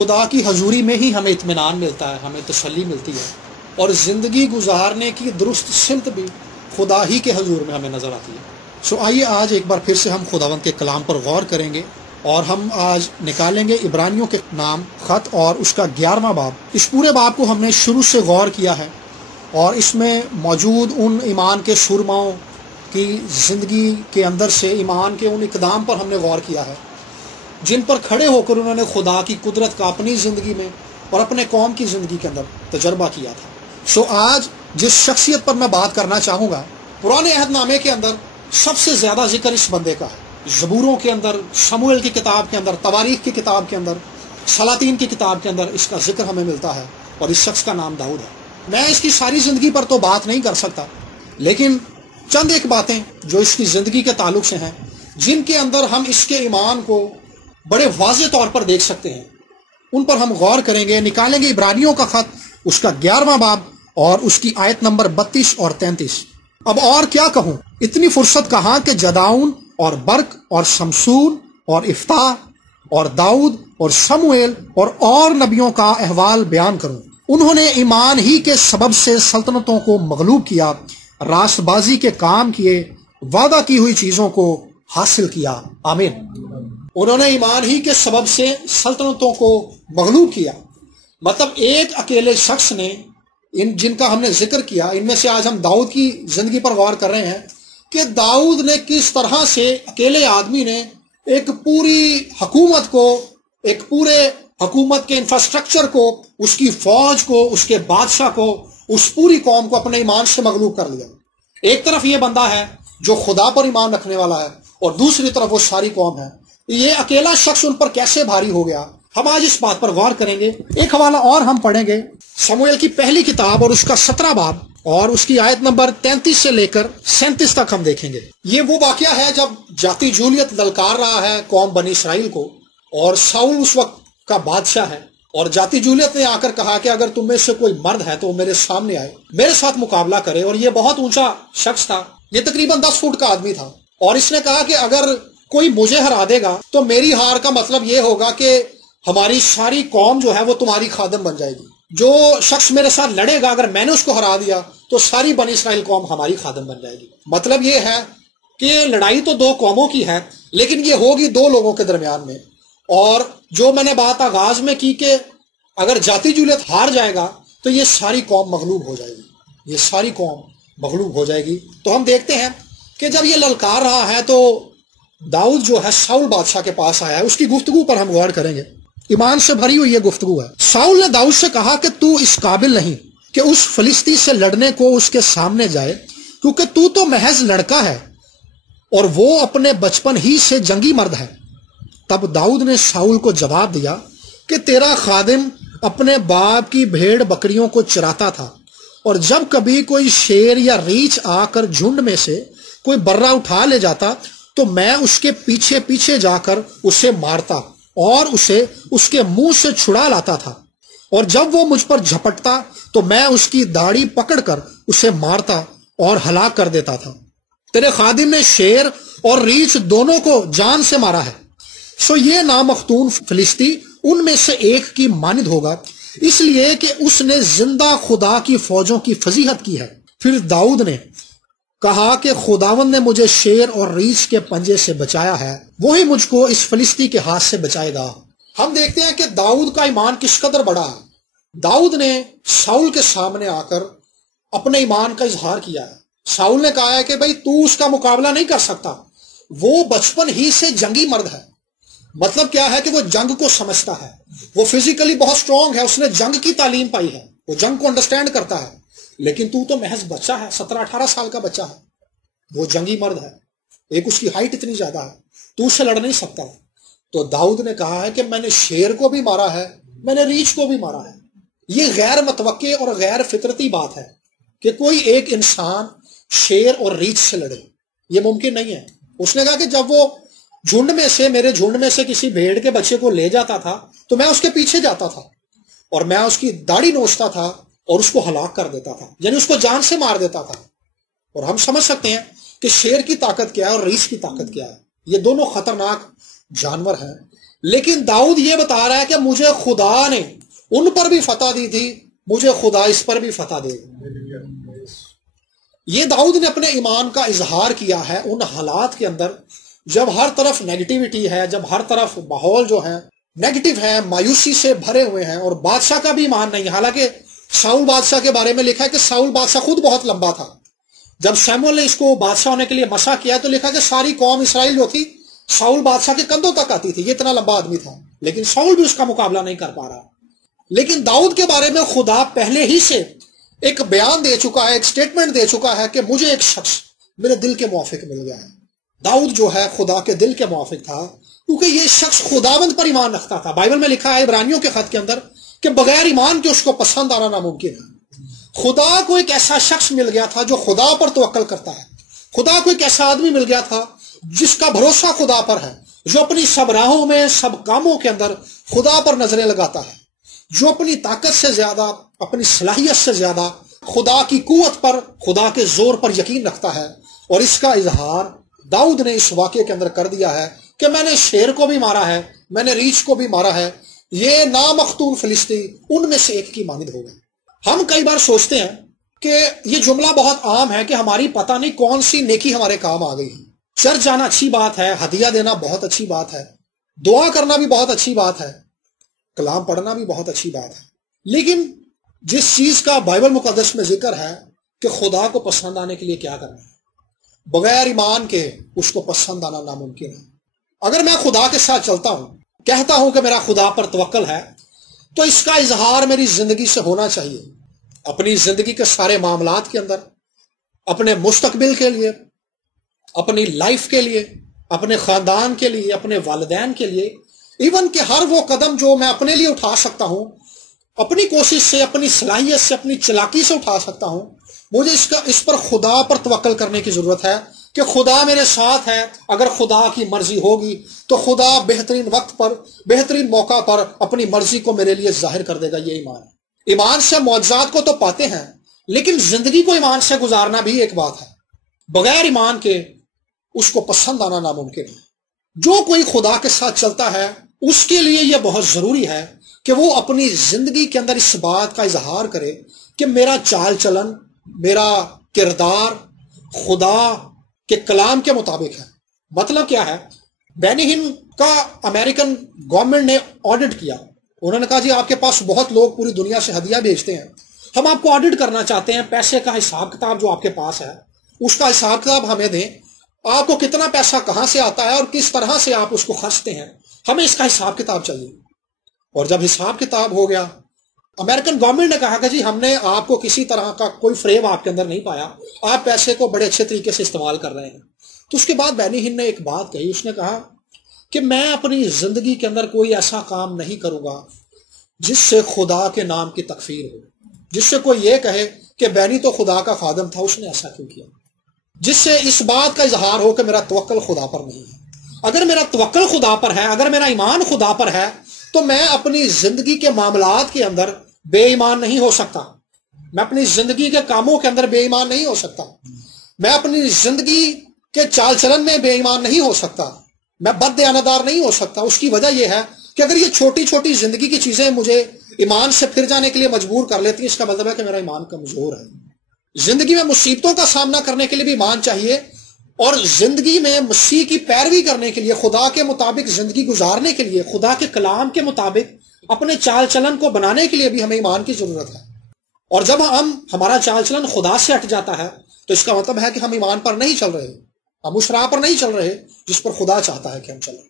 خدا کی حضوری میں ہی ہمیں اطمینان ملتا ہے، ہمیں تسلی ملتی ہے، اور زندگی گزارنے کی درست سمت بھی خدا ہی کے حضور میں ہمیں نظر آتی ہے۔ آئیے آج ایک بار پھر سے ہم خداوند کے کلام پر غور کریں گے، اور ہم آج نکالیں گے عبرانیوں کے نام خط اور اس کا 11واں باب۔ اس پورے باب کو ہم نے شروع سے غور کیا ہے، اور اس میں موجود ان ایمان کے سرماؤں کی زندگی کے اندر سے ایمان کے ان اقدام پر ہم نے غور کیا ہے جن پر کھڑے ہو کر انہوں نے خدا کی قدرت کا اپنی زندگی میں اور اپنے قوم کی زندگی کے اندر تجربہ کیا تھا۔ آج جس شخصیت پر میں بات کرنا چاہوں گا، پرانے عہد نامے کے اندر سب سے زیادہ ذکر اس بندے کا ہے۔ زبوروں کے اندر، شموئیل کی کتاب کے اندر، تواریخ کی کتاب کے اندر، سلاطین کی کتاب کے اندر اس کا ذکر ہمیں ملتا ہے، اور اس شخص کا نام داؤد ہے۔ میں اس کی ساری زندگی پر تو بات نہیں کر سکتا، لیکن چند ایک باتیں جو اس کی زندگی کے تعلق سے ہیں، جن کے اندر ہم اس کے ایمان کو بڑے واضح طور پر دیکھ سکتے ہیں، ان پر ہم غور کریں گے۔ نکالیں گے عبرانیوں کا خط، اس کا 11واں باب اور اس کی آیت نمبر 32 اور 33۔ اب اور کیا کہوں، اتنی فرصت کہاں کہ جداؤن اور برق اور شمسون اور افتاح اور داؤد اور شموئیل اور نبیوں کا احوال بیان کروں۔ انہوں نے ایمان ہی کے سبب سے سلطنتوں کو مغلوب کیا، راست بازی کے کام کیے، وعدہ کی ہوئی چیزوں کو حاصل کیا۔ آمین۔ انہوں نے ایمان ہی کے سبب سے سلطنتوں کو مغلوب کیا، مطلب ایک اکیلے شخص نے جن کا ہم نے ذکر کیا، ان میں سے آج ہم داؤد کی زندگی پر غور کر رہے ہیں کہ داؤد نے کس طرح سے اکیلے آدمی نے ایک پوری حکومت کو، ایک پورے حکومت کے انفراسٹرکچر کو، اس کی فوج کو، اس کے بادشاہ کو، اس پوری قوم کو اپنے ایمان سے مغلوب کر لیا۔ ایک طرف یہ بندہ ہے جو خدا پر ایمان رکھنے والا ہے، اور دوسری طرف وہ ساری قوم ہے۔ یہ اکیلا شخص ان پر کیسے بھاری ہو گیا، ہم آج اس بات پر غور کریں گے۔ ایک حوالہ اور ہم پڑھیں گے، شموئیل کی پہلی کتاب اور اس کا 17 باب اور اس کی آیت نمبر 33 سے لے کر 37 تک ہم دیکھیں گے۔ یہ وہ واقعہ ہے جب جاتی جولیت للکار رہا ہے قوم بنی اسرائیل کو، اور ساؤل اس وقت کا بادشاہ ہے، اور جاتی جولیت نے آ کر کہا کہ اگر تم میں سے کوئی مرد ہے تو وہ میرے سامنے آئے، میرے ساتھ مقابلہ کرے۔ اور یہ بہت اونچا شخص تھا، یہ تقریباً 10 فٹ کا آدمی تھا، اور اس نے کہا کہ اگر کوئی مجھے ہرا دے گا تو میری ہار کا مطلب یہ ہوگا کہ ہماری ساری قوم جو ہے وہ تمہاری خادم بن جائے گی۔ جو شخص میرے ساتھ لڑے گا، اگر میں نے اس کو ہرا دیا تو ساری بنی اسرائیل قوم ہماری خادم بن جائے گی۔ مطلب یہ ہے کہ لڑائی تو 2 قوموں کی ہے، لیکن یہ ہوگی 2 لوگوں کے درمیان میں۔ اور جو میں نے بات آغاز میں کی کہ اگر جاتی جولیت ہار جائے گا تو یہ ساری قوم مغلوب ہو جائے گی، یہ ساری قوم مغلوب ہو جائے گی۔ تو ہم دیکھتے ہیں کہ جب یہ للکار رہا ہے تو داؤد جو ہے ساؤل بادشاہ کے پاس آیا ہے۔ اس کی گفتگو پر ہم غور کریں گے، ایمان سے بھری ہوئی یہ گفتگو ہے۔ ساؤل نے داؤد سے کہا کہ تو اس قابل نہیں کہ اس فلسطی سے لڑنے کو اس کے سامنے جائے، کیونکہ تو محض لڑکا ہے اور وہ اپنے بچپن ہی سے جنگی مرد ہے۔ تب داؤد نے ساؤل کو جواب دیا کہ تیرا خادم اپنے باپ کی بھیڑ بکریوں کو چراتا تھا، اور جب کبھی کوئی شیر یا ریچھ آ کر جھنڈ میں سے کوئی برہ اٹھا لے جاتا تو میں اس کے پیچھے پیچھے جا کر اسے مارتا اور اسے اس کے منہ سے چھڑا لاتا تھا، اور جب وہ مجھ پر جھپٹتا تو میں اس کی داڑھی پکڑ کر اسے مارتا اور ہلاک کر دیتا تھا۔ تیرے خادم نے شیر اور ریچھ دونوں کو جان سے مارا ہے، یہ نامختون فلسطی ان میں سے ایک کی مانند ہوگا، اس لیے کہ اس نے زندہ خدا کی فوجوں کی فضیحت کی ہے۔ پھر داؤد نے کہا کہ خداوند نے مجھے شیر اور ریچھ کے پنجے سے بچایا ہے، وہی مجھ کو اس فلسطی کے ہاتھ سے بچائے گا۔ ہم دیکھتے ہیں کہ داؤد کا ایمان کس قدر بڑا ہے۔ داؤد نے ساؤل کے سامنے آ کر اپنے ایمان کا اظہار کیا ہے۔ ساؤل نے کہا ہے کہ بھائی تو اس کا مقابلہ نہیں کر سکتا، وہ بچپن ہی سے جنگی مرد ہے۔ مطلب کیا ہے کہ وہ جنگ کو سمجھتا ہے، وہ فزیکلی بہت سٹرونگ ہے، اس نے جنگ کی تعلیم پائی ہے، وہ جنگ کو انڈرسٹینڈ کرتا ہے۔ لیکن تو محض بچہ ہے، 17-18 سال کا بچہ ہے، وہ جنگی مرد ہے، ایک اس کی ہائٹ اتنی زیادہ ہے، تو اس سے لڑ نہیں سکتا۔ تو داؤد نے کہا ہے کہ میں نے شیر کو بھی مارا ہے، میں نے ریچھ کو بھی مارا ہے۔ یہ غیر متوقع اور غیر فطرتی بات ہے کہ کوئی ایک انسان شیر اور ریچھ سے لڑے، یہ ممکن نہیں ہے۔ اس نے کہا کہ جب وہ میرے جھنڈ میں سے کسی بھیڑ کے بچے کو لے جاتا تھا تو میں اس کے پیچھے جاتا تھا اور میں اس کی داڑھی نوچتا تھا اور اس کو ہلاک کر دیتا تھا، یعنی اس کو جان سے مار دیتا تھا۔ اور ہم سمجھ سکتے ہیں کہ شیر کی طاقت کیا ہے اور ریچھ کی طاقت کیا ہے، یہ دونوں خطرناک جانور ہیں، لیکن داؤد یہ بتا رہا ہے کہ مجھے خدا نے ان پر بھی فتح دی تھی، مجھے خدا اس پر بھی فتح دے گا۔ یہ داؤد نے اپنے ایمان کا اظہار کیا ہے ان حالات کے اندر جب ہر طرف نیگیٹیوٹی ہے، جب ہر طرف ماحول جو ہے نیگیٹو ہے، مایوسی سے بھرے ہوئے ہیں، اور بادشاہ کا بھی ایمان نہیں۔ حالانکہ ساؤل بادشاہ کے بارے میں لکھا ہے کہ ساؤل بادشاہ خود بہت لمبا تھا۔ جب سیموئیل نے اس کو بادشاہ ہونے کے لیے مسا کیا تو لکھا کہ ساری قوم اسرائیل جو تھی ساؤل بادشاہ کے کندھوں تک آتی تھی، یہ اتنا لمبا آدمی تھا، لیکن ساؤل بھی اس کا مقابلہ نہیں کر پا رہا۔ لیکن داؤد کے بارے میں خدا پہلے ہی سے ایک بیان دے چکا ہے، ایک سٹیٹمنٹ دے چکا ہے کہ مجھے ایک شخص میرے دل کے موافق مل گیا ہے۔ داؤد جو ہے خدا کے دل کے موافق تھا، کیونکہ یہ شخص خداوند پر ایمان رکھتا تھا۔ بائبل میں لکھا ہے عبرانیوں کے خط کے اندر کہ بغیر ایمان کے اس کو پسند آنا ناممکن ہے۔ خدا کو ایک ایسا شخص مل گیا تھا جو خدا پر توکل کرتا ہے، خدا کو ایک ایسا آدمی مل گیا تھا جس کا بھروسہ خدا پر ہے، جو اپنی سب راہوں میں سب کاموں کے اندر خدا پر نظریں لگاتا ہے، جو اپنی طاقت سے زیادہ، اپنی صلاحیت سے زیادہ خدا کی قوت پر، خدا کے زور پر یقین رکھتا ہے۔ اور اس کا اظہار داؤد نے اس واقعے کے اندر کر دیا ہے کہ میں نے شیر کو بھی مارا ہے، میں نے ریچھ کو بھی مارا ہے، یہ نامختون فلسطی ان میں سے ایک کی مانند ہوگا۔ ہم کئی بار سوچتے ہیں کہ یہ جملہ بہت عام ہے کہ ہماری پتہ نہیں کون سی نیکی ہمارے کام آ گئی ہے۔ چرچ جانا اچھی بات ہے، ہدیہ دینا بہت اچھی بات ہے، دعا کرنا بھی بہت اچھی بات ہے، کلام پڑھنا بھی بہت اچھی بات ہے، لیکن جس چیز کا بائبل مقدس میں ذکر ہے کہ خدا کو پسند آنے کے لیے کیا کرنا ہے، بغیر ایمان کے اس کو پسند آنا ناممکن ہے۔ اگر میں خدا کے ساتھ چلتا ہوں، کہتا ہوں کہ میرا خدا پر توکل ہے، تو اس کا اظہار میری زندگی سے ہونا چاہیے، اپنی زندگی کے سارے معاملات کے اندر، اپنے مستقبل کے لیے، اپنی لائف کے لیے، اپنے خاندان کے لیے، اپنے والدین کے لیے، ایون کہ ہر وہ قدم جو میں اپنے لیے اٹھا سکتا ہوں، اپنی کوشش سے، اپنی صلاحیت سے، اپنی چلاکی سے اٹھا سکتا ہوں، مجھے اس پر خدا پر توکل کرنے کی ضرورت ہے کہ خدا میرے ساتھ ہے۔ اگر خدا کی مرضی ہوگی تو خدا بہترین وقت پر، بہترین موقع پر اپنی مرضی کو میرے لیے ظاہر کر دے گا۔ یہ ایمان ہے۔ ایمان سے معجزات کو تو پاتے ہیں، لیکن زندگی کو ایمان سے گزارنا بھی ایک بات ہے۔ بغیر ایمان کے اس کو پسند آنا ناممکن ہے۔ جو کوئی خدا کے ساتھ چلتا ہے اس کے لیے یہ بہت ضروری ہے کہ وہ اپنی زندگی کے اندر اس بات کا اظہار کرے کہ میرا چال چلن، میرا کردار خدا کے کلام کے مطابق ہے۔ مطلب کیا ہے؟ بینی ہن کا امریکن گورنمنٹ نے آڈٹ کیا، انہوں نے کہا جی آپ کے پاس بہت لوگ پوری دنیا سے ہدیہ بھیجتے ہیں، ہم آپ کو آڈٹ کرنا چاہتے ہیں، پیسے کا حساب کتاب جو آپ کے پاس ہے اس کا حساب کتاب ہمیں دیں، آپ کو کتنا پیسہ کہاں سے آتا ہے اور کس طرح سے آپ اس کو خرچتے ہیں، ہمیں اس کا حساب کتاب چاہیے۔ اور جب حساب کتاب ہو گیا، امریکن گورنمنٹ نے کہا کہ جی ہم نے آپ کو کسی طرح کا کوئی فریب آپ کے اندر نہیں پایا، آپ پیسے کو بڑے اچھے طریقے سے استعمال کر رہے ہیں۔ تو اس کے بعد بینی ہن نے ایک بات کہی، اس نے کہا کہ میں اپنی زندگی کے اندر کوئی ایسا کام نہیں کروں گا جس سے خدا کے نام کی تکفیر ہو، جس سے کوئی یہ کہے کہ بینی تو خدا کا خادم تھا، اس نے ایسا کیوں کیا، جس سے اس بات کا اظہار ہو کہ میرا توکل خدا پر نہیں ہے۔ اگر میرا توکل خدا پر ہے، اگر میرا ایمان خدا پر ہے، تو میں اپنی زندگی کے معاملات کے اندر بے ایمان نہیں ہو سکتا، میں اپنی زندگی کے کاموں کے اندر بے ایمان نہیں ہو سکتا، میں اپنی زندگی کے چال چلن میں بے ایمان نہیں ہو سکتا، میں بد دیانتدار نہیں ہو سکتا۔ اس کی وجہ یہ ہے کہ اگر یہ چھوٹی چھوٹی زندگی کی چیزیں مجھے ایمان سے پھر جانے کے لیے مجبور کر لیتی ہیں، اس کا مطلب ہے کہ میرا ایمان کمزور ہے۔ زندگی میں مصیبتوں کا سامنا کرنے کے لیے بھی ایمان چاہیے، اور زندگی میں مسیح کی پیروی کرنے کے لیے، خدا کے مطابق زندگی گزارنے کے لیے، خدا کے کلام کے مطابق اپنے چال چلن کو بنانے کے لیے بھی ہمیں ایمان کی ضرورت ہے۔ اور جب ہمارا چال چلن خدا سے ہٹ جاتا ہے تو اس کا مطلب ہے کہ ہم ایمان پر نہیں چل رہے، ہم اس راہ پر نہیں چل رہے جس پر خدا چاہتا ہے کہ ہم چلیں۔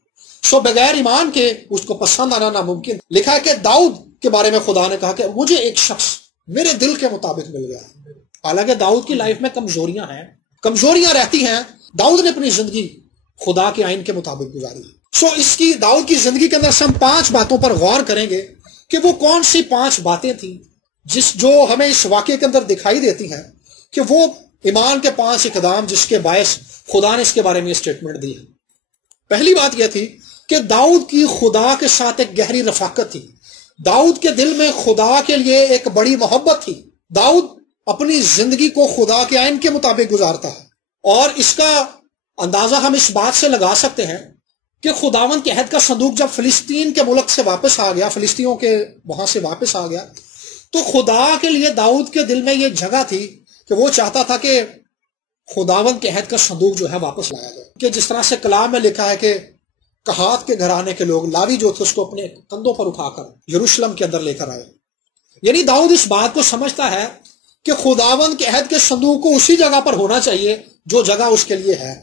سو بغیر ایمان کے اس کو پسند آنا ناممکن۔ لکھا ہے کہ داؤد کے بارے میں خدا نے کہا کہ مجھے ایک شخص میرے دل کے مطابق مل گیا۔ حالانکہ داؤد کی لائف میں کمزوریاں ہیں، کمزوریاں رہتی ہیں، داؤد نے اپنی زندگی خدا کے آئین کے مطابق گزاری۔ سو اس کی داؤد کی زندگی کے اندر سے ہم 5 باتوں پر غور کریں گے کہ وہ کون سی 5 باتیں تھیں جو ہمیں اس واقعے کے اندر دکھائی دیتی ہیں کہ وہ ایمان کے 5 اقدام جس کے باعث خدا نے اس کے بارے میں اسٹیٹمنٹ دی ہے۔ پہلی بات یہ تھی کہ داؤد کی خدا کے ساتھ ایک گہری رفاقت تھی، داؤد کے دل میں خدا کے لیے ایک بڑی محبت تھی۔ داؤد اپنی زندگی کو خدا کے آئین کے مطابق گزارتا ہے، اور اس کا اندازہ ہم اس بات سے لگا سکتے ہیں کہ خداوند کے عہد کا صندوق جب فلسطین کے ملک سے واپس آ گیا، فلسطینیوں کے وہاں سے واپس آ گیا، تو خدا کے لیے داؤد کے دل میں یہ جگہ تھی کہ وہ چاہتا تھا کہ خداوند کے عہد کا صندوق جو ہے واپس لایا جائے، کہ جس طرح سے کلام میں لکھا ہے کہ کہات کے گھرانے کے لوگ لاوی جو تھے اس کو اپنے کندھوں پر اٹھا کر یروشلم کے اندر لے کر آئے۔ یعنی داؤد اس بات کو سمجھتا ہے کہ خداوند کے عہد کے صندوق کو اسی جگہ پر ہونا چاہیے جو جگہ اس کے لیے ہے،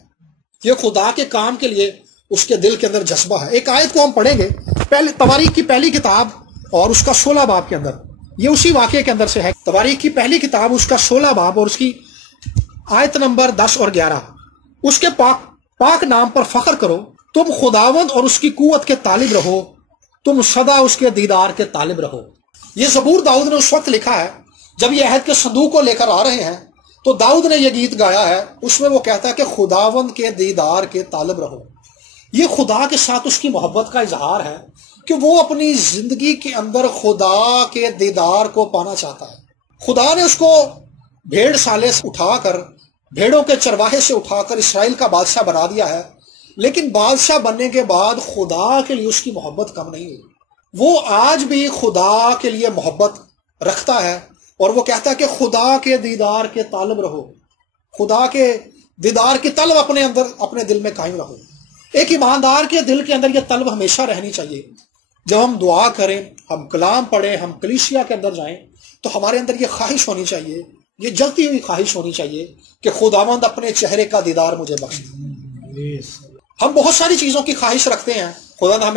یہ خدا کے کام کے لیے اس کے دل کے اندر جذبہ ہے۔ ایک آیت کو ہم پڑھیں گے تواریخ کی پہلی کتاب اور اس کا 16 باب کے اندر، یہ اسی واقعے کے اندر سے ہے۔ تواریخ کی پہلی کتاب اس کا 16 باب اور اس کی آیت نمبر 10 اور 11، اس کے پاک نام پر فخر کرو، تم خداوند اور اس کی قوت کے طالب رہو، تم سدا اس کے دیدار کے طالب رہو۔ یہ زبور داؤد نے اس وقت لکھا ہے جب یہ عہد کے صندوق کو لے کر آ رہے ہیں، تو داؤد نے یہ گیت گایا ہے، اس میں وہ کہتا ہے کہ خداوند کے دیدار کے طالب رہو۔ یہ خدا کے ساتھ اس کی محبت کا اظہار ہے کہ وہ اپنی زندگی کے اندر خدا کے دیدار کو پانا چاہتا ہے۔ خدا نے اس کو بھیڑ سالے سے اٹھا کر، بھیڑوں کے چرواہے سے اٹھا کر اسرائیل کا بادشاہ بنا دیا ہے، لیکن بادشاہ بننے کے بعد خدا کے لیے اس کی محبت کم نہیں ہوئی۔ وہ آج بھی خدا کے لیے محبت رکھتا ہے اور وہ کہتا ہے کہ خدا کے دیدار کے طالب رہو، خدا کے دیدار کی طلب اپنے اندر اپنے دل میں قائم رہو۔ ایک ایماندار کے دل کے اندر یہ طلب ہمیشہ رہنی چاہیے۔ جب ہم دعا کریں، ہم کلام پڑھیں، ہم کلیسیا کے اندر جائیں، تو ہمارے اندر یہ خواہش ہونی چاہیے، یہ جلتی ہوئی خواہش ہونی چاہیے کہ خداوند اپنے چہرے کا دیدار مجھے بخش دے۔ ہم بہت ساری چیزوں کی خواہش رکھتے ہیں، خدا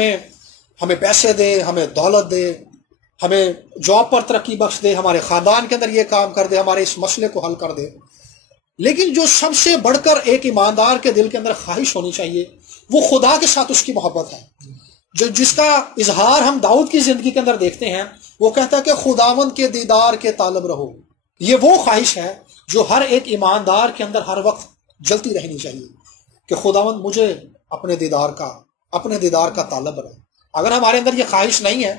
ہمیں پیسے دے، ہمیں دولت دے، ہمیں جاب پر ترقی بخش دے، ہمارے خاندان کے اندر یہ کام کر دے، ہمارے اس مسئلے کو حل کر دے۔ لیکن جو سب سے بڑھ کر ایک ایماندار کے دل کے اندر خواہش ہونی چاہیے، وہ خدا کے ساتھ اس کی محبت ہے، جس کا اظہار ہم داؤد کی زندگی کے اندر دیکھتے ہیں۔ وہ کہتا ہے کہ خداوند کے دیدار کے طالب رہو۔ یہ وہ خواہش ہے جو ہر ایک ایماندار کے اندر ہر وقت جلتی رہنی چاہیے کہ خداوند مجھے اپنے دیدار کا طالب رہے۔ اگر ہمارے اندر یہ خواہش نہیں ہے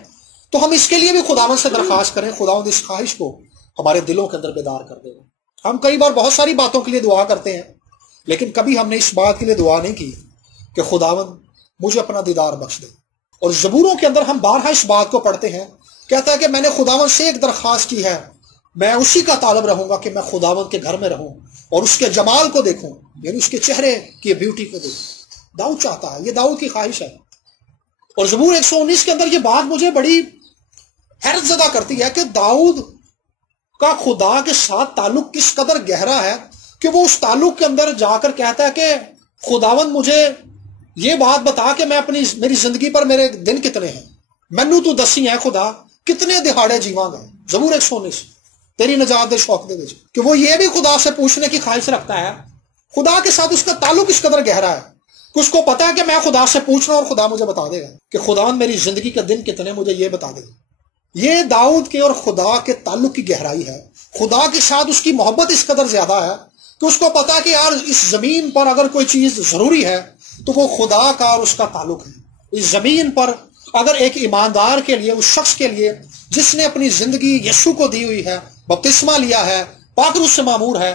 تو ہم اس کے لیے بھی خداوند سے درخواست کریں، خداوند اس خواہش کو ہمارے دلوں کے اندر بیدار کر دے گا۔ ہم کئی بار بہت ساری باتوں کے لیے دعا کرتے ہیں، لیکن کبھی ہم نے اس بات کے لیے دعا نہیں کی کہ خداوند مجھے اپنا دیدار بخش دے۔ اور زبوروں کے اندر ہم بارہا اس بات کو پڑھتے ہیں، کہتا ہے کہ میں نے خداوند سے ایک درخواست کی ہے، میں اسی کا طالب رہوں گا کہ میں خداوند کے گھر میں رہوں اور اس کے جمال کو دیکھوں، یعنی اس کے چہرے کی بیوٹی کو دیکھوں۔ داؤد چاہتا ہے، یہ داؤد کی خواہش ہے۔ اور زبور 119 کے اندر یہ بات مجھے بڑی حیرت زدہ کرتی ہے کہ داؤد کا خدا کے ساتھ تعلق کس قدر گہرا ہے کہ وہ اس تعلق کے اندر جا کر کہتا ہے کہ خداوند مجھے یہ بات بتا کہ میں میری زندگی پر میرے دن کتنے ہیں، مینو تو دسی ہے خدا کتنے دہاڑے جیواں گا۔ زبور 119 تیری نجات دے شوق دے وچ، کہ وہ یہ بھی خدا سے پوچھنے کی خواہش رکھتا ہے۔ خدا کے ساتھ اس کا تعلق اس قدر گہرا ہے کہ اس کو پتا ہے کہ میں خدا سے پوچھ رہا ہوں اور خدا مجھے بتا دے گا کہ خداوند میری زندگی کے دن کتنے، مجھے یہ بتا دے گا۔ یہ داؤد کے اور خدا کے تعلق کی گہرائی ہے۔ خدا کے ساتھ اس کی محبت اس قدر زیادہ ہے کہ اس کو پتا کہ یار اس زمین پر اگر کوئی چیز ضروری ہے تو وہ خدا کا اور اس کا تعلق ہے۔ اس زمین پر اگر ایک ایماندار کے لیے، اس شخص کے لیے جس نے اپنی زندگی یسوع کو دی ہوئی ہے، بپتسمہ لیا ہے، پاک روح سے معمور ہے،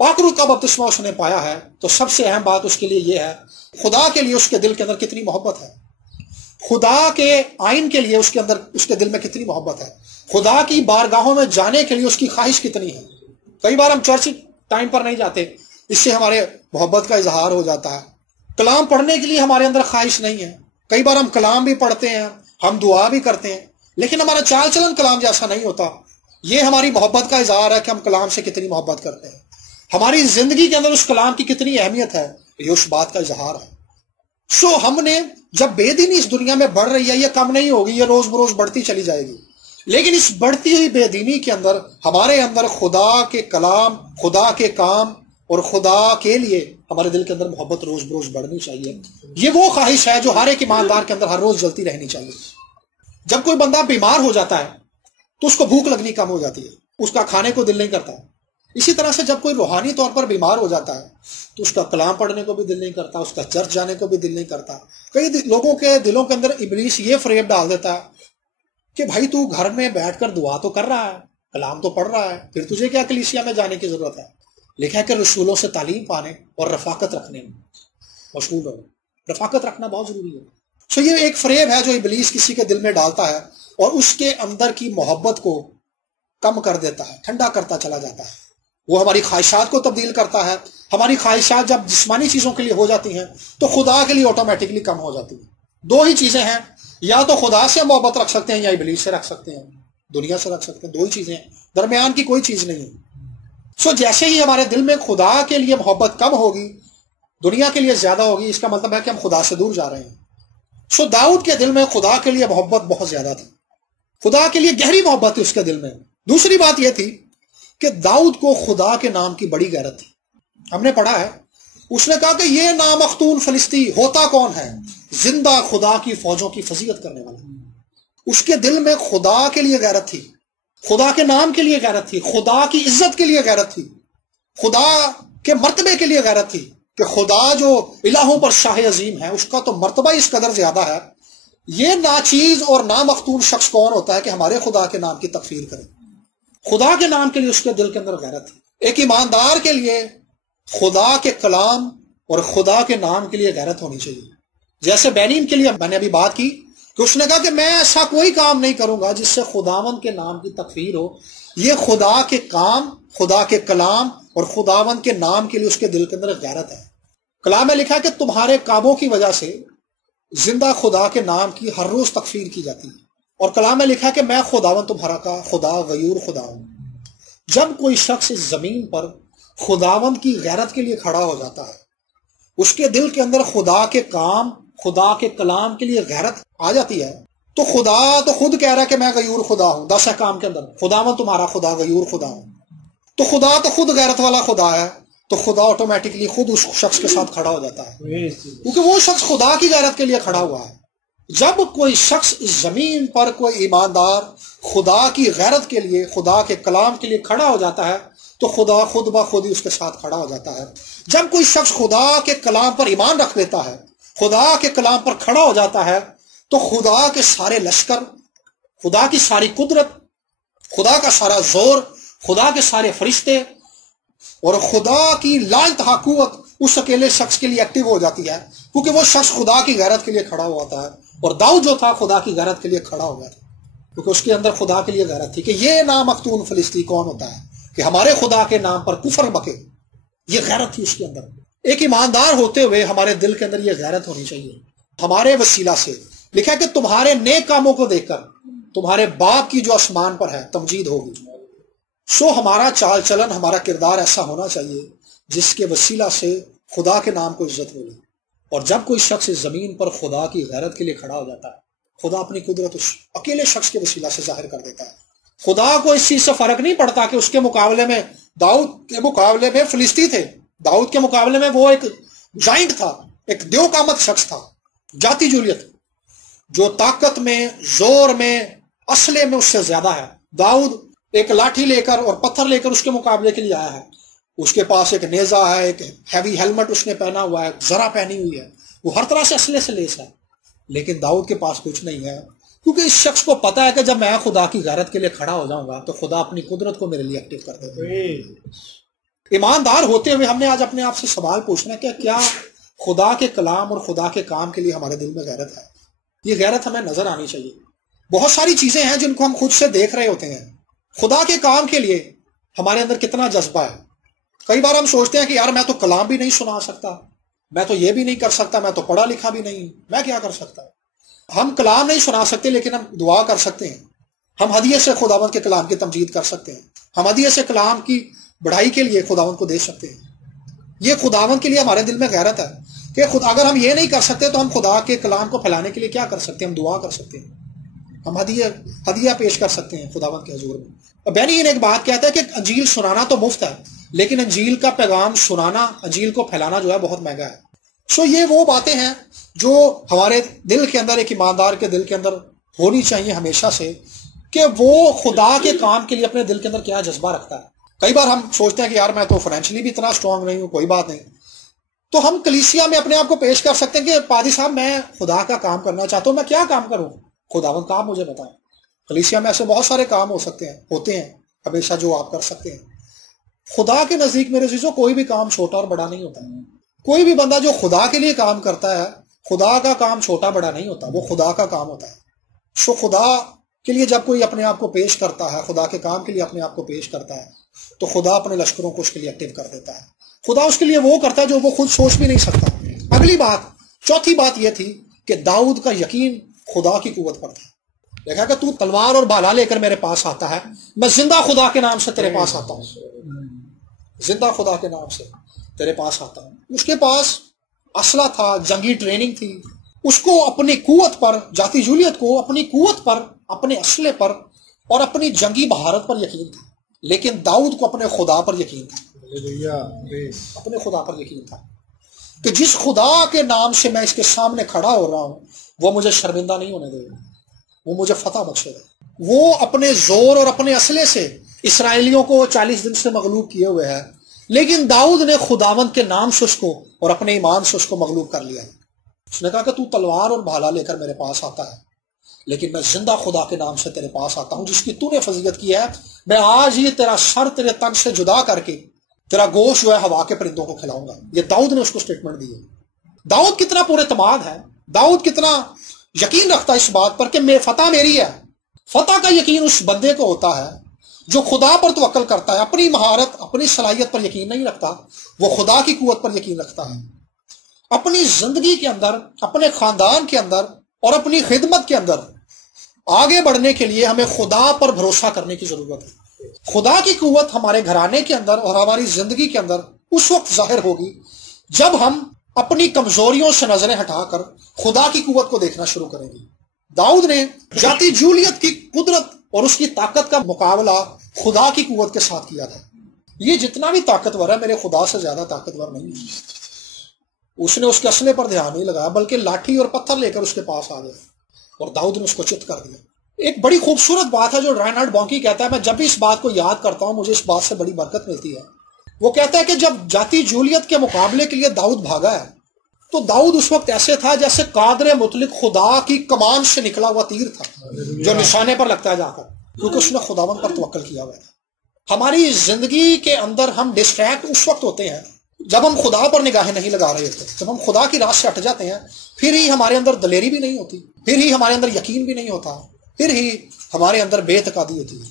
پاک روح کا بپتسمہ اس نے پایا ہے، تو سب سے اہم بات اس کے لیے یہ ہے خدا کے لیے اس کے دل کے اندر کتنی محبت ہے، خدا کے آئین کے لیے اس کے دل میں کتنی محبت ہے، خدا کی بارگاہوں میں جانے کے لیے اس کی خواہش کتنی ہے۔ کئی بار ہم چرچ ٹائم پر نہیں جاتے، اس سے ہمارے محبت کا اظہار ہو جاتا ہے۔ کلام پڑھنے کے لیے ہمارے اندر خواہش نہیں ہے، کئی بار ہم کلام بھی پڑھتے ہیں، ہم دعا بھی کرتے ہیں، لیکن ہمارا چال چلن کلام جیسا نہیں ہوتا۔ یہ ہماری محبت کا اظہار ہے کہ ہم کلام سے کتنی محبت کرتے ہیں، ہماری زندگی کے اندر اس کلام کی کتنی اہمیت ہے، یہ اس بات کا اظہار ہے۔ ہم نے جب بے دینی اس دنیا میں بڑھ رہی ہے، یہ کم نہیں ہوگی، یہ روز بروز بڑھتی چلی جائے گی، لیکن اس بڑھتی ہوئی بے دینی کے اندر ہمارے اندر خدا کے کلام، خدا کے کام اور خدا کے لیے ہمارے دل کے اندر محبت روز بروز بڑھنی چاہیے۔ یہ وہ خواہش ہے جو ہر ایک ایماندار کے اندر ہر روز جلتی رہنی چاہیے۔ جب کوئی بندہ بیمار ہو جاتا ہے تو اس کو بھوک لگنی کم ہو جاتی ہے، اس کا کھانے کو دل نہیں کرتا۔ اسی طرح سے جب کوئی روحانی طور پر بیمار ہو جاتا ہے تو اس کا کلام پڑھنے کو بھی دل نہیں کرتا، اس کا چرچ جانے کو بھی دل نہیں کرتا۔ کئی لوگوں کے دلوں کے اندر ابلیس یہ فریب ڈال دیتا ہے کہ بھائی تو گھر میں بیٹھ کر دعا تو کر رہا ہے، کلام تو پڑھ رہا ہے، پھر تجھے کیا کلیسیا میں جانے کی ضرورت ہے؟ لکھا ہے کہ رسولوں سے تعلیم پانے اور رفاقت رکھنے میں مشغول ہو۔ رفاقت رکھنا بہت ضروری ہے. سو یہ ایک فریب ہے جو ابلیس کسی کے دل میں ڈالتا ہے اور اس کے اندر کی محبت کو کم کر دیتا ہے, ٹھنڈا کرتا چلا جاتا ہے. وہ ہماری خواہشات کو تبدیل کرتا ہے. ہماری خواہشات جب جسمانی چیزوں کے لیے ہو جاتی ہیں تو خدا کے لیے آٹومیٹکلی کم ہو جاتی ہیں. دو ہی چیزیں ہیں, یا تو خدا سے محبت رکھ سکتے ہیں یا ابلیس سے رکھ سکتے ہیں, دنیا سے رکھ سکتے ہیں. دو ہی چیزیں ہیں, درمیان کی کوئی چیز نہیں ہے. سو جیسے ہی ہمارے دل میں خدا کے لیے محبت کم ہوگی, دنیا کے لیے زیادہ ہوگی, اس کا مطلب ہے کہ ہم خدا سے دور جا رہے ہیں. سو داؤد کے دل میں خدا کے لیے محبت بہت زیادہ تھی, خدا کے لیے گہری محبت تھی اس کے دل میں. دوسری بات یہ تھی کہ داؤد کو خدا کے نام کی بڑی غیرت تھی. ہم نے پڑھا ہے, اس نے کہا کہ یہ نامختون فلسطی ہوتا کون ہے, زندہ خدا کی فوجوں کی فضیلت کرنے والا. اس کے دل میں خدا کے لیے غیرت تھی, خدا کے نام کے لیے غیرت تھی, خدا کی عزت کے لیے غیرت تھی, خدا کے مرتبے کے لیے غیرت تھی کہ خدا جو الہوں پر شاہ عظیم ہے اس کا تو مرتبہ اس قدر زیادہ ہے. یہ ناچیز اور نامختون شخص کون ہوتا ہے کہ ہمارے خدا کے نام کی تکفیر کرے. خدا کے نام کے لیے اس کے دل کے اندر غیرت تھی. ایک ایماندار کے لیے خدا کے کلام اور خدا کے نام کے لیے غیرت ہونی چاہیے. جیسے بینین کے لیے میں نے ابھی بات کی کہ اس نے کہا کہ میں ایسا کوئی کام نہیں کروں گا جس سے خداوند کے نام کی تکفیر ہو. یہ خدا کے کام, خدا کے کلام اور خداوند کے نام کے لیے اس کے دل کے اندر غیرت ہے. کلام میں لکھا کہ تمہارے کاموں کی وجہ سے زندہ خدا کے نام کی ہر روز تکفیر کی جاتی ہے. اور کلام میں لکھا کہ میں خداوند تمہارا کا خدا غیور خدا ہوں. جب کوئی شخص اس زمین پر خداوند کی غیرت کے لیے کھڑا ہو جاتا ہے, اس کے دل کے اندر خدا کے کام, خدا کے کلام کے لیے غیرت آ جاتی ہے, تو خدا تو خود کہہ رہا ہے کہ میں غیور خدا ہوں. 10 احکام کے اندر خداوند تمہارا خدا غیور خدا ہوں. تو خدا تو خود غیرت والا خدا ہے, تو خدا آٹومیٹکلی خود اس شخص کے ساتھ کھڑا ہو جاتا ہے, کیونکہ وہ شخص خدا کی غیرت کے لیے کھڑا ہوا ہے. جب کوئی شخص اس زمین پر, کوئی ایماندار خدا کی غیرت کے لیے, خدا کے کلام کے لیے کھڑا ہو جاتا ہے, تو خدا خود بخود ہی اس کے ساتھ کھڑا ہو جاتا ہے. جب کوئی شخص خدا کے کلام پر ایمان رکھ لیتا ہے, خدا کے کلام پر کھڑا ہو جاتا ہے, تو خدا کے سارے لشکر, خدا کی ساری قدرت, خدا کا سارا زور, خدا کے سارے فرشتے اور خدا کی لا انتہا قوت اس اکیلے شخص کے لیے ایکٹیو ہو جاتی ہے, کیونکہ وہ شخص خدا کی غیرت کے لیے کھڑا ہوا تھا. اور داؤد جو تھا خدا کی غیرت کے لیے کھڑا ہوا تھا, کیونکہ اس کے اندر خدا کے لیے غیرت تھی کہ یہ نامختون فلسطی کون ہوتا ہے کہ ہمارے خدا کے نام پر کفر بکے. یہ غیرت تھی اس کے اندر. ایک ایماندار ہوتے ہوئے ہمارے دل کے اندر یہ غیرت ہونی چاہیے. ہمارے وسیلہ سے لکھا ہے کہ تمہارے نیک کاموں کو دیکھ کر تمہارے باپ کی جو آسمان پر ہے تمجید ہوگی. سو ہمارا چال چلن, ہمارا کردار ایسا ہونا چاہیے جس کے وسیلہ سے خدا کے نام کو عزت ملے. اور جب کوئی شخص اس زمین پر خدا کی غیرت کے لیے کھڑا ہو جاتا ہے, خدا اپنی قدرت اس اکیلے شخص کے وسیلہ سے ظاہر کر دیتا ہے. خدا کو اس چیز سے فرق نہیں پڑتا کہ اس کے مقابلے میں, داؤد کے مقابلے میں فلسطی تھے, داؤد کے مقابلے میں وہ ایک جائنٹ تھا, ایک دیو قامت شخص تھا, جاتی جولیت, جو طاقت میں, زور میں, اسلحے میں اس سے زیادہ ہے. داؤد ایک لاٹھی لے کر اور پتھر لے کر اس کے مقابلے کے لیے آیا ہے. اس کے پاس ایک نیزہ ہے, ایک ہیوی ہیلمٹ اس نے پہنا ہوا ہے, ذرا پہنی ہوئی ہے, وہ ہر طرح سے اسلحے سے لیس ہے. لیکن داؤد کے پاس کچھ نہیں ہے, کیونکہ اس شخص کو پتا ہے کہ جب میں خدا کی غیرت کے لیے کھڑا ہو جاؤں گا تو خدا اپنی قدرت کو میرے لیے ایکٹیو کر دے گا. ایماندار ہوتے ہوئے ہم نے آج اپنے آپ سے سوال پوچھنا ہے کہ کیا خدا کے کلام اور خدا کے کام کے لیے ہمارے دل میں غیرت ہے؟ یہ غیرت ہمیں نظر آنی چاہیے. بہت ساری چیزیں ہیں جن کو ہم خود سے دیکھ رہے ہوتے ہیں. خدا کے کام کے لیے ہمارے اندر کتنا جذبہ ہے. کئی بار ہم سوچتے ہیں کہ یار میں تو کلام بھی نہیں سنا سکتا, میں تو یہ بھی نہیں کر سکتا, میں تو پڑھا لکھا بھی نہیں, میں کیا کر سکتا. ہم کلام نہیں سنا سکتے لیکن ہم دعا کر سکتے ہیں. ہم ہدیے سے خداوند کے کلام کی تمجید کر سکتے ہیں. ہم ہدیے سے کلام کی بڑھائی کے لیے خداوند کو دے سکتے ہیں. یہ خداوند کے لیے ہمارے دل میں غیرت ہے کہ اگر ہم یہ نہیں کر سکتے تو ہم خدا کے کلام کو پھیلانے کے لیے کیا کر سکتے ہیں؟ ہم دعا کر سکتے ہیں, ہم ہدیہ پیش کر سکتے ہیں خداوند کے حضور میں. بینین ایک بات کہتا ہے کہ انجیل سنانا تو مفت ہے, لیکن انجیل کا پیغام سنانا, انجیل کو پھیلانا جو ہے بہت مہنگا ہے. سو یہ وہ باتیں ہیں جو ہمارے دل کے اندر, ایک ایماندار کے دل کے اندر ہونی چاہیے ہمیشہ سے, کہ وہ خدا کے کام کے لیے اپنے دل کے اندر کیا جذبہ رکھتا ہے. کئی بار ہم سوچتے ہیں کہ یار میں تو فائنینشلی بھی اتنا اسٹرانگ نہیں ہوں, کوئی بات نہیں, تو ہم کلیسیا میں اپنے آپ کو پیش کر سکتے ہیں کہ پادری صاحب میں خدا کا کام کرنا چاہتا ہوں, میں کیا کام کروں, خداوند کام مجھے بتائیں. کلیسیا میں ایسے بہت سارے کام ہوتے ہیں ہمیشہ جو آپ کر سکتے ہیں. خدا کے نزدیک میرے عزیزوں کوئی بھی کام چھوٹا اور بڑا نہیں ہوتا ہے. کوئی بھی بندہ جو خدا کے لیے کام کرتا ہے خدا کا کام چھوٹا بڑا نہیں ہوتا، وہ خدا کا کام ہوتا ہے. سو خدا کے لیے جب کوئی اپنے آپ کو پیش کرتا ہے، خدا کے کام کے لیے اپنے آپ کو پیش کرتا ہے، تو خدا اپنے لشکروں کو اس کے لیے ایکٹیو کر دیتا ہے. خدا اس کے لیے وہ کرتا ہے جو وہ خود سوچ بھی نہیں سکتا. اگلی بات، چوتھی بات یہ تھی کہ داؤد کا یقین خدا کی قوت پر تھا. دیکھا کہ تو تلوار اور بھالا لے کر میرے پاس آتا ہے، میں زندہ خدا کے نام سے تیرے پاس آتا ہوں. زندہ خدا کے نام سے تیرے پاس آتا ہوں. اس کے پاس اسلحہ تھا، جنگی ٹریننگ تھی. اس کو اپنی قوت پر، جاتی جولیت کو اپنی قوت پر، اپنے اسلحے پر اور اپنی جنگی بہارت پر یقین تھا. لیکن داؤد کو اپنے خدا پر یقین تھا. اپنے خدا پر یقین تھا کہ جس خدا کے نام سے میں اس کے سامنے کھڑا ہو رہا ہوں وہ مجھے شرمندہ نہیں ہونے دے گا، وہ مجھے فتح بخشے گا. وہ اپنے زور اور اپنے اسلحے سے اسرائیلیوں کو 40 دن سے مغلوب کیے ہوئے ہے، لیکن داؤد نے خداوند کے نام سے اس کو اور اپنے ایمان سے اس کو مغلوب کر لیا. اس نے کہا کہ تو تلوار اور بھالا لے کر میرے پاس آتا ہے، لیکن میں زندہ خدا کے نام سے تیرے پاس آتا ہوں جس کی تو نے فضیلت کی ہے. میں آج ہی تیرا سر تیرے تن سے جدا کر کے تیرا گوشت جو ہے ہوا کے پرندوں کو کھلاؤں گا. یہ داؤد نے اس کو سٹیٹمنٹ دی ہے. داؤد کتنا پر اعتماد ہے، داؤد کتنا یقین رکھتا ہے اس بات پر کہ فتح میری ہے. فتح کا یقین اس بندے کو ہوتا ہے جو خدا پر توکل کرتا ہے، اپنی مہارت، اپنی صلاحیت پر یقین نہیں رکھتا، وہ خدا کی قوت پر یقین رکھتا ہے. اپنی زندگی کے اندر، اپنے خاندان کے اندر اور اپنی خدمت کے اندر آگے بڑھنے کے لیے ہمیں خدا پر بھروسہ کرنے کی ضرورت ہے. خدا کی قوت ہمارے گھرانے کے اندر اور ہماری زندگی کے اندر اس وقت ظاہر ہوگی جب ہم اپنی کمزوریوں سے نظریں ہٹا کر خدا کی قوت کو دیکھنا شروع کریں گے. داؤد نے ذاتی جولیت کی قدرت اور اس کی طاقت کا مقابلہ خدا کی قوت کے ساتھ کیا تھا. یہ جتنا بھی طاقتور ہے میرے خدا سے زیادہ طاقتور نہیں ہے. اس نے اس کے اسلحے پر دھیان نہیں لگایا بلکہ لاٹھی اور پتھر لے کر اس کے پاس آ گیا اور داؤد نے اس کو چت کر دیا. ایک بڑی خوبصورت بات ہے جو رائنہارڈ بونکی کہتا ہے، میں جب بھی اس بات کو یاد کرتا ہوں مجھے اس بات سے بڑی برکت ملتی ہے. وہ کہتا ہے کہ جب جاتی جولیت کے مقابلے کے لیے داؤد بھاگا ہے تو داؤد اس وقت ایسے تھا جیسے قادر مطلق خدا کی کمان سے نکلا ہوا تیر تھا جو نشانے پر لگتا ہے جا کر، کیونکہ اس نے خداوند پر توکل کیا ہوا تھا. ہماری زندگی کے اندر ہم ڈسٹریکٹ اس وقت ہوتے ہیں جب ہم خدا پر نگاہیں نہیں لگا رہے ہوتے. جب ہم خدا کی راہ سے ہٹ جاتے ہیں پھر ہی ہمارے اندر دلیری بھی نہیں ہوتی، پھر ہی ہمارے اندر یقین بھی نہیں ہوتا، پھر ہی ہمارے اندر بے اعتقادی ہوتی ہے.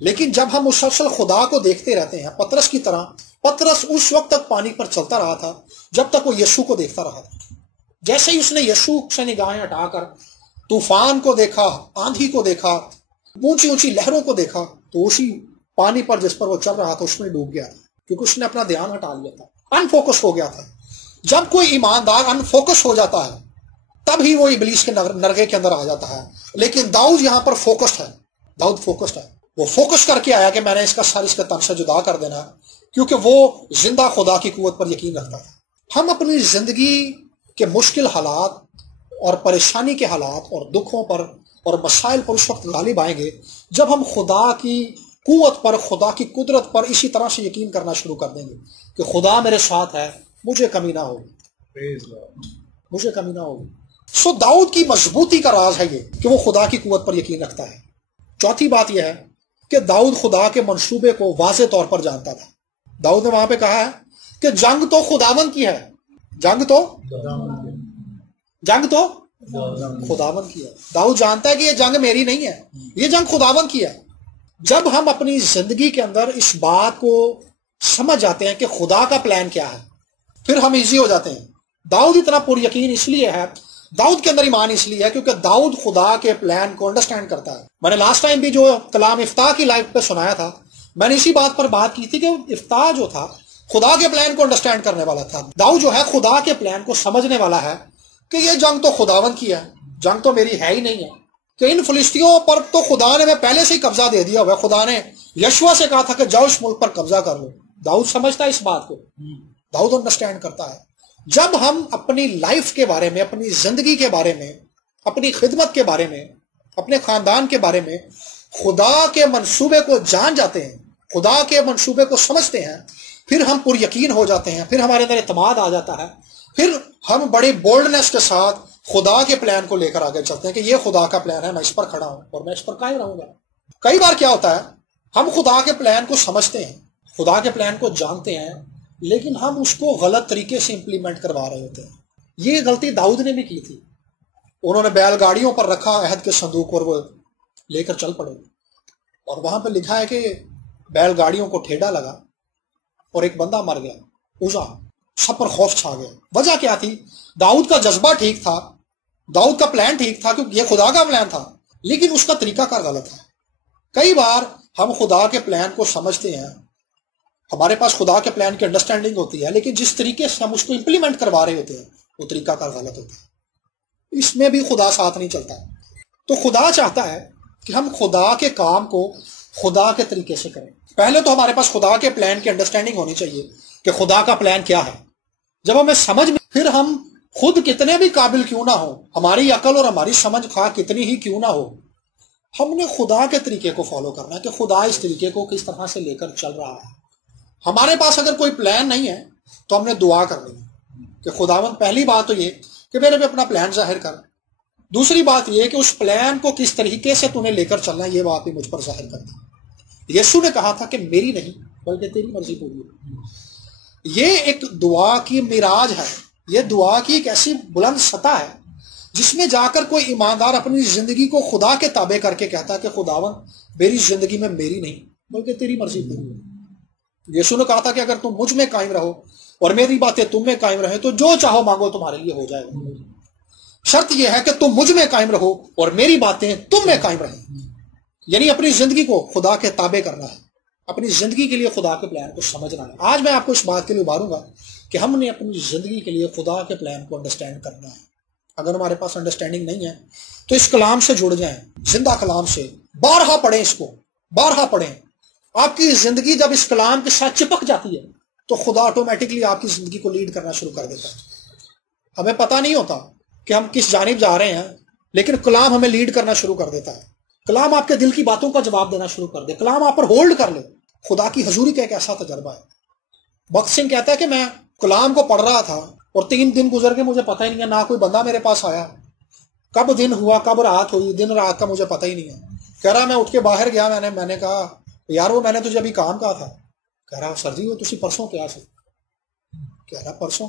لیکن جب ہم مسلسل خدا کو دیکھتے رہتے ہیں، پترس کی طرح، پترس اس وقت تک پانی پر چلتا رہا تھا جب تک وہ یسوع کو دیکھتا رہا تھا. جیسے ہی اس نے یسوع سے نگاہیں ہٹا کر طوفان کو دیکھا، آندھی کو دیکھا، اونچی اونچی لہروں کو دیکھا، تو اسی پانی پر جس پر وہ چل رہا تھا اس میں ڈوب گیا تھا، کیونکہ اس نے اپنا دھیان ہٹا لیا تھا، ان فوکس ہو گیا تھا. جب کوئی ایماندار ان فوکس ہو جاتا ہے تب ہی وہ ابلیس کے نرغے کے اندر آ جاتا ہے. لیکن داؤد یہاں پر فوکسڈ ہے. داؤد فوکسڈ ہے، وہ فوکس کر کے آیا کہ میں نے اس کا سر اس کے تن سے جدا کر دینا، کیونکہ وہ زندہ خدا کی قوت پر یقین رکھتا تھا. ہم اپنی زندگی کے مشکل حالات اور پریشانی کے حالات اور دکھوں پر اور مسائل پر اس وقت غالب آئیں گے جب ہم خدا کی قوت پر، خدا کی قدرت پر اسی طرح سے یقین کرنا شروع کر دیں گے کہ خدا میرے ساتھ ہے، مجھے کمی نہ ہوگی، مجھے کمی نہ ہوگی. سو داؤد کی مضبوطی کا راز ہے یہ کہ وہ خدا کی قوت پر یقین رکھتا ہے. چوتھی بات یہ ہے کہ داؤد خدا کے منصوبے کو واضح طور پر جانتا تھا. داؤد نے وہاں پہ کہا ہے کہ جنگ تو خداوند کی ہے، جنگ تو خداوند کی ہے. داؤد جانتا ہے کہ یہ جنگ میری نہیں ہے، یہ جنگ خداوند کی ہے. جب ہم اپنی زندگی کے اندر اس بات کو سمجھ جاتے ہیں کہ خدا کا پلان کیا ہے پھر ہم ایزی ہو جاتے ہیں. داؤد اتنا پر یقین اس لیے ہے، داؤد کے اندر ایمان اس لیے ہے کیونکہ داؤد خدا کے پلان کو انڈرسٹینڈ کرتا ہے. میں نے لاسٹ ٹائم بھی جو کلام افتاح کی لائف پہ سنایا تھا میں نے اسی بات پر بات کی تھی کہ افتاح جو تھا خدا کے پلان کو انڈرسٹینڈ کرنے والا تھا. داؤد جو ہے خدا کے پلان کو سمجھنے والا ہے کہ یہ جنگ تو خداوند کی ہے، جنگ تو میری ہے ہی نہیں ہے، کہ ان فلسطینیوں پر تو خدا نے میں پہلے سے ہی قبضہ دے دیا ہوا. خدا نے یشوع سے کہا تھا کہ جاؤ اس ملک پر قبضہ کر لو. داؤد سمجھتا ہے اس بات کو، داؤد انڈرسٹینڈ کرتا ہے. جب ہم اپنی لائف کے بارے میں، اپنی زندگی کے بارے میں، اپنی خدمت کے بارے میں، اپنے خاندان کے بارے میں خدا کے منصوبے کو جان جاتے ہیں، خدا کے منصوبے کو سمجھتے ہیں، پھر ہم پر یقین ہو جاتے ہیں، پھر ہمارے اندر اعتماد آ جاتا ہے، پھر ہم بڑی بولڈنس کے ساتھ خدا کے پلان کو لے کر آگے چلتے ہیں کہ یہ خدا کا پلان ہے، میں اس پر کھڑا ہوں اور میں اس پر قائم رہوں گا. کئی بار کیا ہوتا ہے ہم خدا کے پلان کو سمجھتے ہیں، خدا کے پلان کو جانتے ہیں، لیکن ہم اس کو غلط طریقے سے امپلیمنٹ کروا رہے ہوتے ہیں. یہ غلطی داؤد نے بھی کی تھی. انہوں نے بیل گاڑیوں پر رکھا عہد کے صندوق اور وہ لے کر چل پڑے, اور وہاں پہ لکھا ہے کہ بیل گاڑیوں کو ٹھیڈا لگا اور ایک بندہ مر گیا. اوزا, سب پر خوف چھا گیا. وجہ کیا تھی؟ داؤد کا جذبہ ٹھیک تھا, داؤد کا پلان ٹھیک تھا, کیونکہ یہ خدا کا پلان تھا, لیکن اس کا طریقہ کار غلط تھا. کئی بار ہم خدا کے پلان کو سمجھتے ہیں, ہمارے پاس خدا کے پلان کی انڈرسٹینڈنگ ہوتی ہے, لیکن جس طریقے سے ہم اس کو امپلیمنٹ کروا رہے ہوتے ہیں وہ طریقہ کار غلط ہوتا ہے. اس میں بھی خدا ساتھ نہیں چلتا. تو خدا چاہتا ہے کہ ہم خدا کے کام کو خدا کے طریقے سے کریں. پہلے تو ہمارے پاس خدا کے پلان کی انڈرسٹینڈنگ ہونی چاہیے کہ خدا کا پلان کیا ہے. جب ہمیں سمجھ میں, پھر ہم خود کتنے بھی قابل کیوں نہ ہو, ہماری عقل اور ہماری سمجھ خواہ کتنی ہی کیوں نہ ہو, ہم نے خدا کے طریقے کو فالو کرنا ہے کہ خدا اس طریقے کو کس طرح سے لے کر چل رہا ہے. ہمارے پاس اگر کوئی پلان نہیں ہے تو ہم نے دعا کرنی ہے کہ خداوند, پہلی بات تو یہ کہ میرے پہ اپنا پلان ظاہر کر. دوسری بات یہ کہ اس پلان کو کس طریقے سے تمہیں لے کر چلنا ہے, یہ بات بھی مجھ پر ظاہر کر دی. یسوع نے کہا تھا کہ میری نہیں بلکہ تیری مرضی پوری ہو. یہ ایک دعا کی معراج ہے, یہ دعا کی ایک ایسی بلند سطح ہے جس میں جا کر کوئی ایماندار اپنی زندگی کو خدا کے تابع کر کے کہتا ہے کہ خداوند میری زندگی میں میری نہیں بلکہ تیری مرضی پوری ہو. یسوع نے کہا تھا کہ اگر تم مجھ میں قائم رہو اور میری باتیں تم میں قائم رہے تو جو چاہو مانگو تمہارے لیے ہو جائے گا. شرط یہ ہے کہ تم مجھ میں قائم رہو اور میری باتیں تم میں قائم رہیں. یعنی اپنی زندگی کو خدا کے تابع کرنا ہے, اپنی زندگی کے لیے خدا کے پلان کو سمجھنا ہے. آج میں آپ کو اس بات کے لیے ابھاروں گا کہ ہم نے اپنی زندگی کے لیے خدا کے پلان کو انڈرسٹینڈ کرنا ہے. اگر ہمارے پاس انڈرسٹینڈنگ نہیں ہے تو اس کلام سے جڑ جائیں, زندہ کلام سے. بارہا پڑھیں, اس کو بارہا پڑھیں. آپ کی زندگی جب اس کلام کے ساتھ چپک جاتی ہے تو خدا آٹومیٹکلی آپ کی زندگی کو لیڈ کرنا شروع کر دیتا ہے. ہمیں پتہ نہیں ہوتا کہ ہم کس جانب جا رہے ہیں, لیکن کلام ہمیں لیڈ کرنا شروع کر دیتا ہے. کلام آپ کے دل کی باتوں کا جواب دینا شروع کر دے, کلام آپ پر ہولڈ کر لے. خدا کی حضوری کا ایک ایسا تجربہ ہے. بخت سنگھ کہتا ہے کہ میں کلام کو پڑھ رہا تھا اور 3 دن گزر کے مجھے پتہ ہی نہیں ہے, نہ کوئی بندہ میرے پاس آیا, کب دن ہوا کب رات ہوئی, دن رات کا مجھے پتہ ہی نہیں ہے. کہہ رہا میں اٹھ کے باہر گیا, میں نے کہا یار وہ میں نے تجھے ابھی کام کہا تھا. کہہ رہا سر جی وہ تسی پرسوں کیا سر. کہہ رہا پرسوں.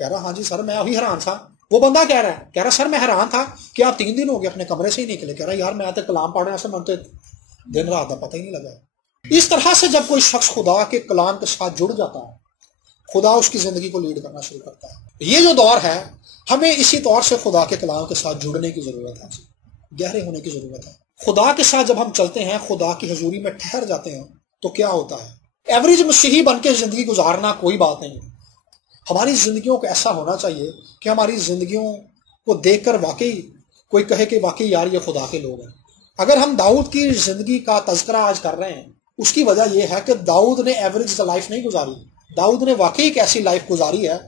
کہہ رہا ہاں جی سر میں ابھی حیران تھا. وہ بندہ کہہ رہا سر میں حیران تھا کہ آپ 3 دن ہو گئے اپنے کمرے سے ہی نکلے. کہہ رہا یار میں آتے کلام پڑھنے سے منتے دن رات کا پتہ ہی نہیں لگا. اس طرح سے جب کوئی شخص خدا کے کلام کے ساتھ جڑ جاتا ہے, خدا اس کی زندگی کو لیڈ کرنا شروع کرتا ہے. یہ جو دور ہے ہمیں اسی طور سے خدا کے کلام کے ساتھ جڑنے کی ضرورت ہے, گہرے ہونے کی ضرورت ہے. خدا کے ساتھ جب ہم چلتے ہیں, خدا کی حضوری میں ٹھہر جاتے ہیں, تو کیا ہوتا ہے؟ ایوریج مسیحی بن کے زندگی گزارنا کوئی بات نہیں ہے. ہماری زندگیوں کو ایسا ہونا چاہیے کہ ہماری زندگیوں کو دیکھ کر واقعی کوئی کہے کہ واقعی یار یہ خدا کے لوگ ہیں. اگر ہم داؤد کی زندگی کا تذکرہ آج کر رہے ہیں, اس کی وجہ یہ ہے کہ داؤد نے ایوریج لائف نہیں گزاری. داؤد نے واقعی ایک ایسی لائف گزاری ہے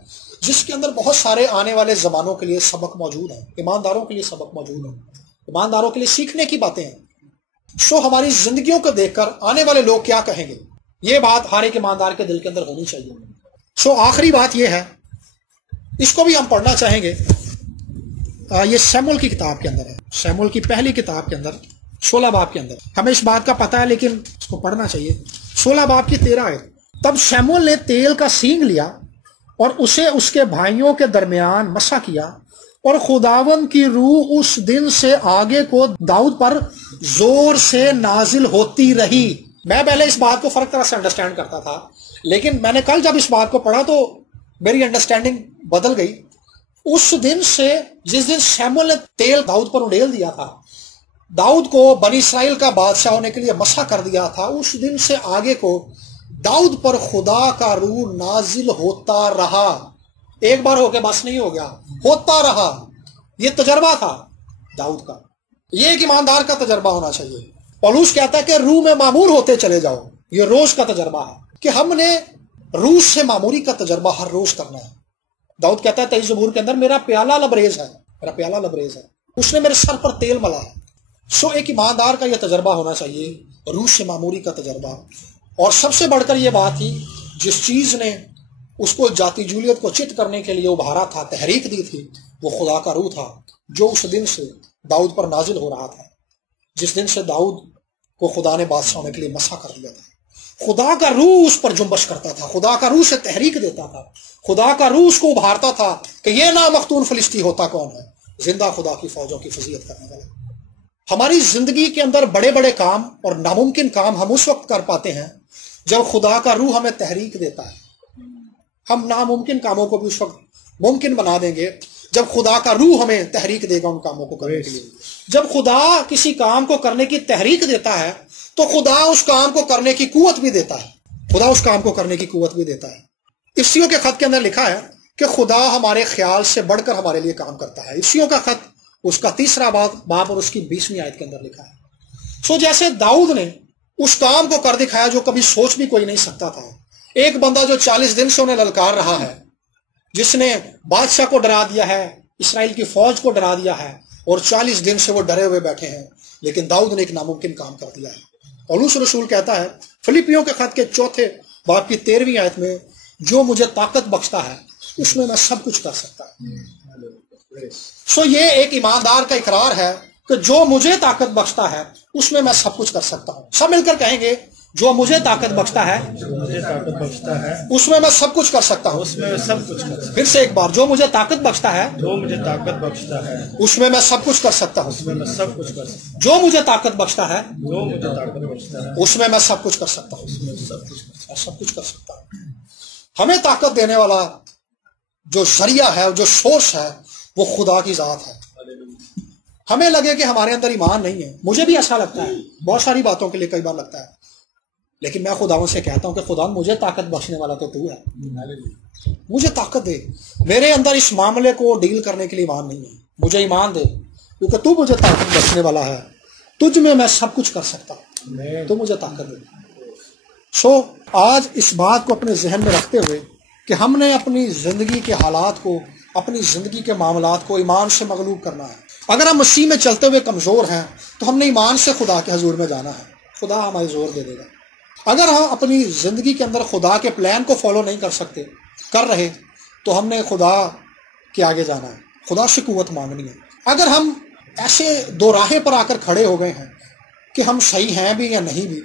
جس کے اندر بہت سارے آنے والے زمانوں کے لیے سبق موجود ہیں, ایمانداروں کے لیے سبق موجود ہیں, ایمانداروں کے لیے سیکھنے کی باتیں ہیں. سو ہماری زندگیوں کو دیکھ کر آنے والے لوگ کیا کہیں گے, یہ بات ہر ایک ایماندار کے دل کے اندر ہونی چاہیے. سو آخری بات یہ ہے, اس کو بھی ہم پڑھنا چاہیں گے. یہ سیمول کی کتاب کے اندر ہے, سیمول کی پہلی کتاب کے اندر 16 باب کے اندر. ہمیں اس بات کا پتہ ہے لیکن اس کو پڑھنا چاہیے. 16 باب کی 13 آیت. تب سیمول نے تیل کا سینگ لیا اور اسے اس کے بھائیوں کے درمیان مسح کیا, اور خداوند کی روح اس دن سے آگے کو داؤد پر زور سے نازل ہوتی رہی. میں پہلے اس بات کو فرق طرح سے انڈرسٹینڈ کرتا تھا, لیکن میں نے کل جب اس بات کو پڑھا تو میری انڈرسٹینڈنگ بدل گئی. اس دن سے, جس دن سیمول نے تیل داؤد پر اڈیل دیا تھا, داؤد کو بنی اسرائیل کا بادشاہ ہونے کے لیے مسح کر دیا تھا, اس دن سے آگے کو داؤد پر خدا کا روح نازل ہوتا رہا. ایک بار ہو کے بس نہیں ہو گیا, ہوتا رہا. یہ تجربہ تھا داؤد کا. یہ ایک ایماندار کا تجربہ ہونا چاہیے. پولوس کہتا ہے کہ روح میں معمور ہوتے چلے جاؤ. یہ روز کا تجربہ ہے کہ ہم نے روح سے معموری کا تجربہ ہر روز کرنا ہے. داؤد کہتا ہے 23 زبور کے اندر میرا پیالہ لبریز ہے, میرا پیالہ لبریز ہے, اس نے میرے سر پر تیل ملا ہے. سو ایک ایماندار کا یہ تجربہ ہونا چاہیے, روح سے معموری کا تجربہ. اور سب سے بڑھ کر یہ بات تھی, جس چیز نے اس کو جاتی جولیت کو چت کرنے کے لیے ابھارا تھا, تحریک دی تھی, وہ خدا کا روح تھا جو اس دن سے داؤد پر نازل ہو رہا تھا, جس دن سے داؤد کو خدا نے بادشاہ ہونے کے لیے مسح کر دیا تھا. خدا کا روح اس پر جنبش کرتا تھا، خدا کا روح سے تحریک دیتا تھا، خدا کا روح اس کو ابھارتا تھا کہ یہ نامختون فلسطی ہوتا کون ہے؟ زندہ خدا کی فوجوں کی فضیلت کرنے والا۔ ہماری زندگی کے اندر بڑے بڑے کام اور ناممکن کام ہم اس وقت کر پاتے ہیں جب خدا کا روح ہمیں تحریک دیتا ہے۔ ہم ناممکن کاموں کو بھی اس وقت ممکن بنا دیں گے جب خدا کا روح ہمیں تحریک دے گا ان کاموں کو کرنے کے لیے۔ جب خدا کسی کام کو کرنے کی تحریک دیتا ہے تو خدا اس کام کو کرنے کی قوت بھی دیتا ہے، خدا اس کام کو کرنے کی قوت بھی دیتا ہے۔ عیسیوں کے خط کے اندر لکھا ہے کہ خدا ہمارے خیال سے بڑھ کر ہمارے لیے کام کرتا ہے۔ عیسیوں کا خط اس کا 3 باب اور اس کی 20ویں آیت کے اندر لکھا ہے۔ جیسے داؤد نے اس کام کو کر دکھایا جو کبھی سوچ بھی کوئی نہیں سکتا تھا۔ ایک بندہ جو 40 دن سے انہیں للکار رہا ہے، جس نے بادشاہ کو ڈرا دیا ہے، اسرائیل کی فوج کو ڈرا دیا ہے، اور 40 دن سے وہ ڈرے ہوئے بیٹھے ہیں، لیکن داؤد نے ایک ناممکن کام کر دیا ہے۔ پولس رسول کہتا ہے فلپیوں کے خط کے 4 باب کی 13ویں آیت میں، جو مجھے طاقت بخشتا ہے اس میں میں سب کچھ کر سکتا ہوں۔ یہ ایک ایماندار کا اقرار ہے کہ جو مجھے طاقت بخشتا ہے اس میں میں سب کچھ کر سکتا ہوں۔ سب مل کر کہیں گے، جو مجھے طاقت بخشتا ہے اس میں میں سب کچھ کر سکتا ہوں۔ پھر سے ایک بار، جو مجھے طاقت بخشتا ہے اس میں میں سب کچھ کر سکتا ہوں۔ جو مجھے طاقت بخشتا ہے اس میں میں سب کچھ کر سکتا ہوں، سب کچھ کر سکتا ہوں۔ ہمیں طاقت دینے والا جو ذریعہ ہے، جو سورس ہے، وہ خدا کی ذات ہے۔ ہمیں لگے کہ ہمارے اندر ایمان نہیں ہے، مجھے بھی ایسا لگتا ہے، بہت ساری باتوں کے لیے کئی بار لگتا ہے، لیکن میں خداوند سے کہتا ہوں کہ خدا مجھے طاقت بخشنے والا تو تو ہے، مجھے طاقت دے۔ میرے اندر اس معاملے کو ڈیل کرنے کے لیے ایمان نہیں ہے، مجھے ایمان دے، کیونکہ تو مجھے طاقت بخشنے والا ہے، تجھ میں سب کچھ کر سکتا ہوں، تو مجھے طاقت دے۔ آج اس بات کو اپنے ذہن میں رکھتے ہوئے کہ ہم نے اپنی زندگی کے حالات کو، اپنی زندگی کے معاملات کو ایمان سے مغلوب کرنا ہے۔ اگر ہم مسیح میں چلتے ہوئے کمزور ہیں تو ہم نے ایمان سے خدا کے حضور میں جانا ہے، خدا ہمارے زور دے دے گا۔ اگر ہم اپنی زندگی کے اندر خدا کے پلان کو فالو نہیں کر رہے تو ہم نے خدا کے آگے جانا ہے، خدا سے قوت مانگنی ہے۔ اگر ہم ایسے دو راہیں پر آ کر کھڑے ہو گئے ہیں کہ ہم صحیح ہیں بھی یا نہیں بھی،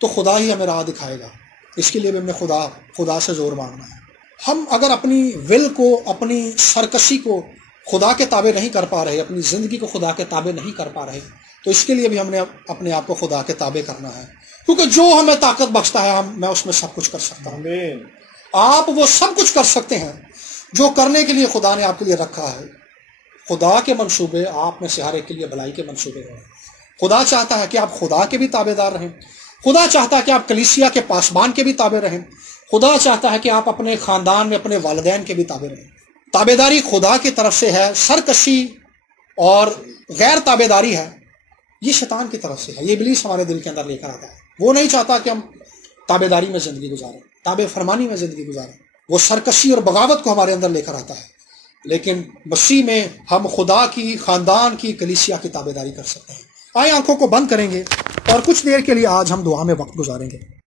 تو خدا ہی ہمیں راہ دکھائے گا۔ اس کے لیے بھی ہم نے خدا سے زور مانگنا ہے۔ ہم اگر اپنی ول کو، اپنی سرکشی کو خدا کے تابع نہیں کر پا رہے، اپنی زندگی کو خدا کے تابع نہیں کر پا رہے، تو اس کے لیے بھی ہم نے اپنے آپ کو خدا کے تابع کرنا ہے، کیونکہ جو ہمیں طاقت بخشتا ہے میں اس میں سب کچھ کر سکتا ہوں۔ آپ وہ سب کچھ کر سکتے ہیں جو کرنے کے لیے خدا نے آپ کے لیے رکھا ہے۔ خدا کے منصوبے آپ میں سے ہر ایک کے لیے بھلائی کے منصوبے ہیں۔ خدا چاہتا ہے کہ آپ خدا کے بھی تابع دار رہیں، خدا چاہتا ہے کہ آپ کلیسیا کے پاسبان کے بھی تابع رہیں، خدا چاہتا ہے کہ آپ اپنے خاندان میں اپنے والدین کے بھی تابع رہیں۔ تابع داری خدا کی طرف سے ہے، سرکشی اور غیر تابع داری ہے یہ شیطان کی طرف سے ہے، یہ ابلیس ہمارے دل کے اندر لے کر آتا ہے۔ وہ نہیں چاہتا کہ ہم تابع داری میں زندگی گزاریں، تابع فرمانی میں زندگی گزاریں، وہ سرکشی اور بغاوت کو ہمارے اندر لے کر آتا ہے۔ لیکن مسیح میں ہم خدا کی، خاندان کی، کلیسیا کی تابع داری کر سکتے ہیں۔ آئے آنکھوں کو بند کریں گے اور کچھ دیر کے لیے آج ہم دعا میں وقت گزاریں گے۔